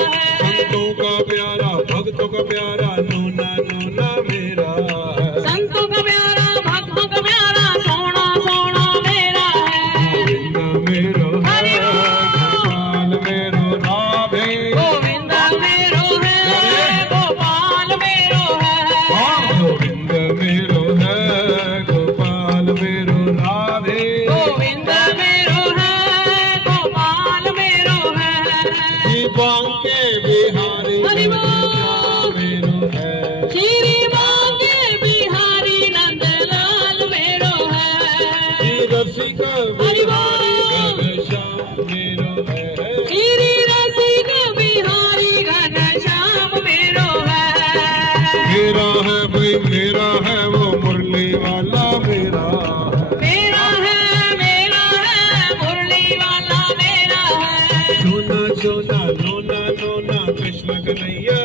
संतों का प्यारा भक्तों का प्यारा नूना नूना मेरा है। संतों का प्यारा भक्तों का प्यारा सोना सोना मेरा है। गोविंद मेरो है गोपाल मेरो राधे। गोविंद मेरो है गोपाल मेरो है। गोविंद मेरो है गोपाल मेरो राधे। गोविंद मेरो है गोपाल मेरो है। बांके बिहारी मेरो है। श्री बांके बिहारी नंदलाल मेरो है। रसिक बिहारी घनश्याम मेरो है। श्री रसिक बिहारी घनश्याम मेरो है। मेरा है भाई मेरा है वो मुरली वाला मेरा है। मेरा है मुरली वाला मेरा है। सोना सोना नोना नोना कृष्ण कन्हैया